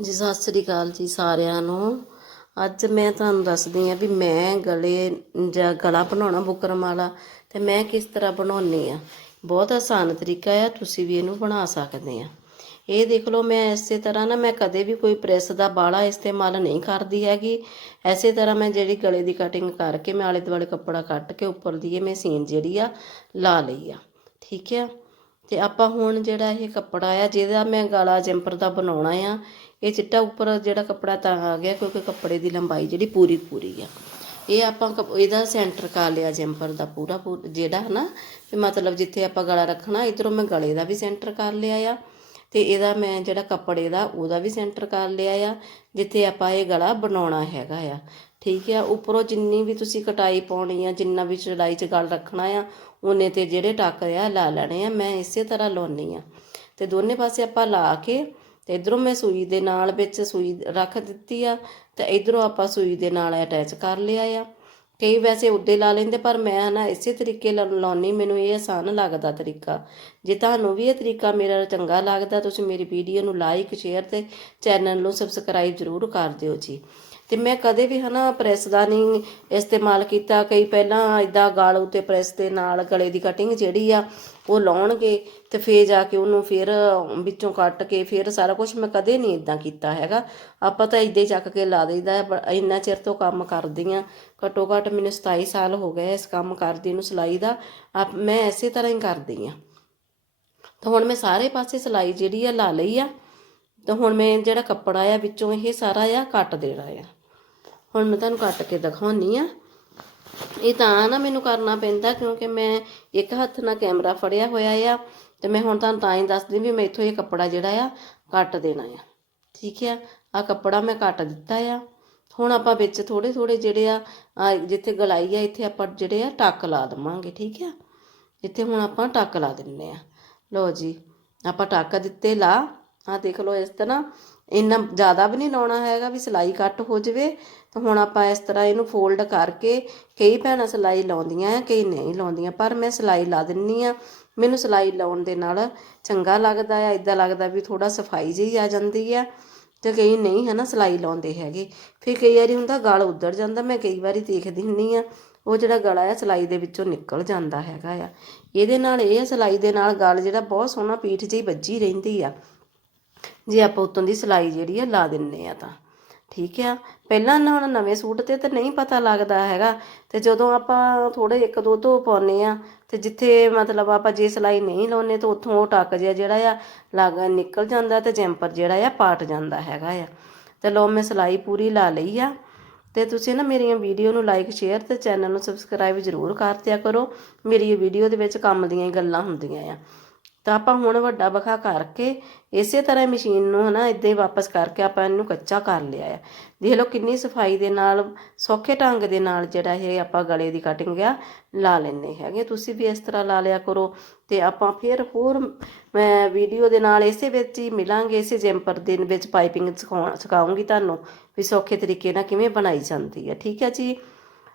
ਜੀ, ਸਤਿ ਸ੍ਰੀ ਅਕਾਲ ਜੀ ਸਾਰਿਆਂ ਨੂੰ। ਅੱਜ ਮੈਂ ਤੁਹਾਨੂੰ ਦੱਸਦੀ ਹਾਂ ਵੀ ਮੈਂ ਗਲੇ ਜਾਂ ਗਲਾ ਬਣਾਉਣਾ ਬੁਕਰਮ ਵਾਲਾ ਤੇ ਮੈਂ ਕਿਸ ਤਰ੍ਹਾਂ ਬਣਾਉਣੀ ਆ ਬਹੁਤ ਆਸਾਨ ਤਰੀਕਾ ਆ, ਤੁਸੀਂ ਵੀ ਇਹਨੂੰ ਬਣਾ ਸਕਦੇ ਆ ਇਹ ਦੇਖ ਲਓ, ਮੈਂ ਇਸੇ ਤਰ੍ਹਾਂ ਨਾ, ਮੈਂ ਕਦੇ ਵੀ ਕੋਈ ਪ੍ਰੈਸ ਦਾ ਬਾਲਾ ਇਸਤੇਮਾਲ ਨਹੀਂ ਕਰਦੀ ਹੈਗੀ। ਐਸੇ ਤਰ੍ਹਾਂ ਮੈਂ ਜਿਹੜੀ ਗਲੇ ਦੀ ਕਟਿੰਗ ਕਰਕੇ, ਮੈਂ ਆਲੇ ਦੁਆਲੇ ਕੱਪੜਾ ਕੱਟ ਕੇ, ਉੱਪਰ ਦੀ ਇਹ ਮੈਂ ਸੀਨ ਜਿਹੜੀ ਆ, ਲਾ ਲਈ ਆ। ਠੀਕ ਆ? ਤੇ ਆਪਾਂ ਹੁਣ ਜਿਹੜਾ ਇਹ ਕੱਪੜਾ ਆ, ਜਿਹਦਾ ਮੈਂ ਗਲਾ ਜੈਂਪਰ ਦਾ ਬਣਾਉਣਾ ਆ, ਇਹ ਚਿੱਟਾ ਉੱਪਰ ਜਿਹੜਾ ਕੱਪੜਾ ਤਾਂ ਆ ਗਿਆ, ਕਿਉਂਕਿ ਕੱਪੜੇ ਦੀ ਲੰਬਾਈ ਜਿਹੜੀ ਪੂਰੀ ਪੂਰੀ ਆ। ਇਹ ਆਪਾਂ ਕੱਪ- ਇਹਦਾ ਸੈਂਟਰ ਕਰ ਲਿਆ ਜੈਂਪਰ ਦਾ ਪੂਰਾ, ਪੂ- ਜਿਹੜਾ ਹਨਾ ਵੀ ਮਤਲਬ ਜਿੱਥੇ ਆਪਾਂ ਗਲਾ ਰੱਖਣਾ, ਇਧਰੋਂ ਮੈਂ ਗਲੇ ਦਾ ਵੀ ਸੈਂਟਰ ਕਰ ਲਿਆ ਆ, ਤੇ ਇਹਦਾ ਮੈਂ ਜਿਹੜਾ ਕੱਪੜੇ ਦਾ, ਉਹਦਾ ਵੀ ਸੈਂਟਰ ਕਰ ਲਿਆ ਆ, ਜਿੱਥੇ ਆਪਾਂ ਇਹ ਗਲਾ ਬਣਾਉਣਾ ਹੈਗਾ ਆ। ਠੀਕ ਆ ਉੱਪਰੋਂ ਜਿੰਨੀ ਵੀ ਤੁਸੀਂ ਕਟਾਈ ਪਾਉਣੀ ਆ, ਜਿੰਨਾ ਵੀ ਚੜਾਈ ਚ ਗੱਲ ਰੱਖਣਾ ਆ, ਉਹਨੇ ਤੇ ਜਿਹੜੇ ਟੱਕ ਆ, ਲਾ ਲੈਣੇ ਆ, ਮੈਂ ਇਸੇ ਤਰ੍ਹਾਂ ਲਾਉਣੀ ਆ। ਤੇ ਦੋਨੇ ਪਾਸੇ ਆਪਾਂ ਲਾ ਕੇ ਤੇ ਇਧਰੋਂ ਮੈਂ ਸੂਈ ਦੇ ਨਾਲ ਵਿੱਚ ਸੂਈ ਰੱਖ ਦਿੱਤੀ ਆ ਤੇ ਇਧਰੋਂ ਆਪਾਂ ਸੂਈ ਦੇ ਨਾਲ ਅਟੈਚ ਕਰ ਲਿਆ ਆ। ਕਈ ਵੈਸੇ ਉੱਦੇ ਲਾ ਲੈਂਦੇ, ਪਰ ਮੈਂ ਨਾ ਇਸੇ ਤਰੀਕੇ ਨਾਲ ਲਾਉਣੀ ਮੈਨੂੰ ਇਹ ਆਸਾਨ ਲੱਗਦਾ ਤਰੀਕਾ। ਜੇ ਤੁਹਾਨੂੰ ਵੀ ਇਹ ਤਰੀਕਾ ਮੇਰਾ ਚੰਗਾ ਲੱਗਦਾ, ਤੁਸੀਂ ਮੇਰੀ ਵੀਡੀਓ ਨੂੰ ਲਾਈਕ ਸ਼ੇਅਰ ਤੇ ਚੈਨਲ ਨੂੰ ਸਬਸਕ੍ਰਾਈਬ ਜ਼ਰੂਰ ਕਰ ਦਿਓ ਜੀ। ਤੇ ਮੈਂ ਕਦੇ ਵੀ ਹਨਾ ਪ੍ਰੈਸ ਦਾ ਨਹੀਂ ਇਸਤੇਮਾਲ ਕੀਤਾ। ਕਈ ਪਹਿਲਾਂ ਇਦਾਂ ਗਲ ਉਤੇ ਪ੍ਰੈਸ ਦੇ ਨਾਲ ਗਲੇ ਦੀ ਕਟਿੰਗ ਜਿਹੜੀ ਆ, ਉਹ ਲਾਉਣਗੇ ਤੇ ਫੇਰ ਜਾ ਕੇ ਉਹਨੂੰ ਫਿਰ ਵਿੱਚੋਂ ਕੱਟ ਕੇ ਫਿਰ ਸਾਰਾ ਕੁਝ ਮੈਂ ਕਦੇ ਨਹੀਂ ਇਦਾਂ ਕੀਤਾ ਹੈਗਾ। ਆਪਾਂ ਤਾਂ ਇਦਾਂ ਹੀ ਚੱਕ ਕੇ ਲਾ ਦਈਦਾ ਬ- ਇੰਨਾ ਚਿਰ ਤੋਂ ਕੰਮ ਕਰਦੀ ਆ ਘੱਟੋ ਘੱਟ ਮੈਨੂੰ 27 ਸਾਲ ਹੋ ਗਏ ਇਸ ਕੰਮ ਕਰਦੀ ਨੂੰ ਸਿਲਾਈ ਦਾ। ਆਪ ਮੈਂ ਇਸੇ ਤਰ੍ਹਾਂ ਹੀ ਕਰਦੀ ਆ ਤਾਂ ਹੁਣ ਮੈਂ ਸਾਰੇ ਪਾਸੇ ਸਿਲਾਈ ਜਿਹੜੀ ਆ ਲਾ ਲਈ ਆ। ਤਾਂ ਹੁਣ ਮੈਂ ਜਿਹੜਾ ਕੱਪੜਾ ਆ ਵਿੱਚੋਂ ਇਹ ਸਾਰਾ ਆ ਕੱਟ ਦੇਣਾ ਆ। ਹੁਣ ਮੈਂ ਤੁਹਾਨੂੰ ਕੱਟ ਕੇ ਦਿਖਾਉਣੀ ਆ। ਇਹ ਤਾਂ ਨਾ ਮੈਨੂੰ ਕਰਨਾ ਪੈਂਦਾ ਕਿਉਂਕਿ ਮੈਂ ਇੱਕ ਹੱਥ ਨਾਲ ਕੈਮਰਾ ਫੜਿਆ ਹੋਇਆ ਆ ਤੇ ਮੈਂ ਹੁਣ ਤੁਹਾਨੂੰ ਤਾਂ ਹੀ ਦੱਸਦੀ ਵੀ ਮੈਂ ਇੱਥੋਂ ਇਹ ਕੱਪੜਾ ਜਿਹੜਾ ਆ ਕੱਟ ਦੇਣਾ ਆ। ਠੀਕ ਆ? ਆ ਕੱਪੜਾ ਮੈਂ ਕੱਟ ਦਿੱਤਾ ਆ। ਹੁਣ ਆਪਾਂ ਵਿੱਚ ਥੋੜੇ ਥੋੜੇ ਜਿਹੜੇ ਆ ਜਿੱਥੇ ਗਲਾਈ ਆ, ਇੱਥੇ ਆਪਾਂ ਜਿਹੜੇ ਆ ਟੱਕ ਲਾ ਦਵਾਂਗੇ, ਠੀਕ ਆ? ਇੱਥੇ ਹੁਣ ਆਪਾਂ ਟੱਕ ਲਾ ਦਿੰਨੇ ਆ। ਲਓ ਜੀ, ਆਪਾਂ ਟੱਕ ਦਿੱਤੇ, ਲਾ। ਆ ਦੇਖ ਲਓ, ਇਸ ਤਰ੍ਹਾਂ ਇੰਨਾ ਜ਼ਿਆਦਾ ਵੀ ਨਹੀਂ ਲਾਉਣਾ ਹੈਗਾ ਵੀ ਸਿਲਾਈ ਕੱਟ ਹੋ ਜਵੇ। ਤਾਂ ਹੁਣ ਆਪਾਂ ਇਸ ਤਰ੍ਹਾਂ ਇਹਨੂੰ ਫੋਲਡ ਕਰਕੇ ਕਈ ਭੈਣਾਂ ਸਿਲਾਈ ਲਾਉਂਦੀਆਂ ਆ, ਕਈ ਨਹੀਂ ਲਾਉਂਦੀਆਂ, ਪਰ ਮੈਂ ਸਿਲਾਈ ਲਾ ਦਿੰਨੀ ਆ। ਮੈਨੂੰ ਸਿਲਾਈ ਲਾਉਣ ਦੇ ਨਾਲ ਚੰਗਾ ਲੱਗਦਾ ਆ ਇਦਾਂ ਲੱਗਦਾ ਵੀ ਥੋੜਾ ਸਫ਼ਾਈ ਜਿਹੀ ਆ ਜਾਂਦੀ ਆ। ਤੇ ਕਈ ਨਹੀਂ ਹਨਾ ਸਿਲਾਈ ਲਾਉਂਦੇ ਹੈਗੇ। ਫਿਰ ਕਈ ਵਾਰੀ ਹੁੰਦਾ ਗਲ ਉੱਧਰ ਜਾਂਦਾ, ਮੈਂ ਕਈ ਵਾਰੀ ਦੇਖਦੀ ਹੁੰਨੀ ਆ, ਉਹ ਜਿਹੜਾ ਗਲਾ ਆ ਸਿਲਾਈ ਦੇ ਵਿੱਚੋਂ ਨਿਕਲ ਜਾਂਦਾ ਹੈਗਾ ਆ। ਇਹਦੇ ਨਾਲ ਇਹ ਆ, ਸਿਲਾਈ ਦੇ ਨਾਲ ਗਲ ਜਿਹੜਾ ਬਹੁਤ ਸੋਹਣਾ ਪੀਠ ਜਿਹੀ ਵੱਜੀ ਰਹਿੰਦੀ ਆ। ਜੇ ਆਪਾਂ ਉਤੋਂ ਦੀ ਸਿਲਾਈ ਜਿਹੜੀ ਆ ਲਾ ਦਿੰਨੇ ਆ ਤਾਂ। ਠੀਕ ਆ? ਪਹਿਲਾਂ ਨਾ ਹੁਣ ਨਵੇਂ ਸੂਟ ਤੇ ਤਾਂ ਨਹੀਂ ਪਤਾ ਲੱਗਦਾ ਹੈਗਾ। ਤੇ ਜਦੋਂ ਆਪਾਂ ਥੋੜੇ ਇੱਕ ਦੋ ਧੋ ਪਾਉਨੇ ਆ, ਤੇ ਜਿੱਥੇ ਮਤਲਬ ਆਪਾਂ ਜੇ ਸਿਲਾਈ ਨਹੀਂ ਲਾਉਨੇ ਤਾਂ ਉੱਥੋਂ ਉਹ ਟੱਕ ਜਿਹਾ ਜਿਹੜਾ ਆ ਲੱਗ ਨਿਕਲ ਜਾਂਦਾ ਤੇ ਜੈਂਪਰ ਜਿਹੜਾ ਆ ਪਾਟ ਜਾਂਦਾ ਹੈਗਾ ਆ। ਤੇ ਲੋ ਮੈਂ ਸਿਲਾਈ ਪੂਰੀ ਲਾ ਲਈ ਆ। ਤੇ ਤੁਸੀਂ ਨਾ ਮੇਰੀਆਂ ਵੀਡੀਓ ਨੂੰ ਲਾਈਕ ਸ਼ੇਅਰ ਤੇ ਚੈਨਲ ਨੂੰ ਸਬਸਕ੍ਰਾਈਬ ਜ਼ਰੂਰ ਕਰ ਦਿਆ ਕਰੋ। ਮੇਰੀ ਇਹ ਵੀਡੀਓ ਦੇ ਵਿੱਚ ਕੰਮ ਦੀਆਂ ਹੀ ਗੱਲਾਂ ਹੁੰਦੀਆਂ ਆ। ਤਾਂ ਆਪਾਂ ਹੁਣ ਵੱਡਾ ਬਖਾ ਕਰਕੇ ਇਸੇ ਤਰ੍ਹਾਂ ਮਸ਼ੀਨ ਨੂੰ ਹਨਾ ਇਦਾਂ ਹੀ ਵਾਪਸ ਕਰਕੇ ਆਪਾਂ ਇਹਨੂੰ ਕੱਚਾ ਕਰ ਲਿਆ ਆ। ਦੇਖ ਲਓ ਕਿੰਨੀ ਸਫ਼ਾਈ ਦੇ ਨਾਲ, ਸੌਖੇ ਢੰਗ ਦੇ ਨਾਲ ਜਿਹੜਾ ਇਹ ਆਪਾਂ ਗਲੇ ਦੀ ਕਟਿੰਗ ਆ ਲਾ ਲੈਣੇ ਹੈਗੇ। ਤੁਸੀਂ ਵੀ ਇਸ ਤਰ੍ਹਾਂ ਲਾ ਲਿਆ ਕਰੋ ਤੇ ਆਪਾਂ ਫਿਰ ਹੋਰ ਮੈਂ ਵੀਡੀਓ ਦੇ ਨਾਲ ਇਸੇ ਵਿੱਚ ਹੀ ਮਿਲਾਂਗੇ, ਇਸੇ ਜੈਂਪਰ ਦੇ ਵਿੱਚ ਪਾਈਪਿੰਗ ਸਿਖਾਉਣ, ਸਿਖਾਉਂਗੀ ਤੁਹਾਨੂੰ ਵੀ ਸੌਖੇ ਤਰੀਕੇ ਨਾਲ ਕਿਵੇਂ ਬਣਾਈ ਜਾਂਦੀ ਹੈ ਠੀਕ ਹੈ ਜੀ?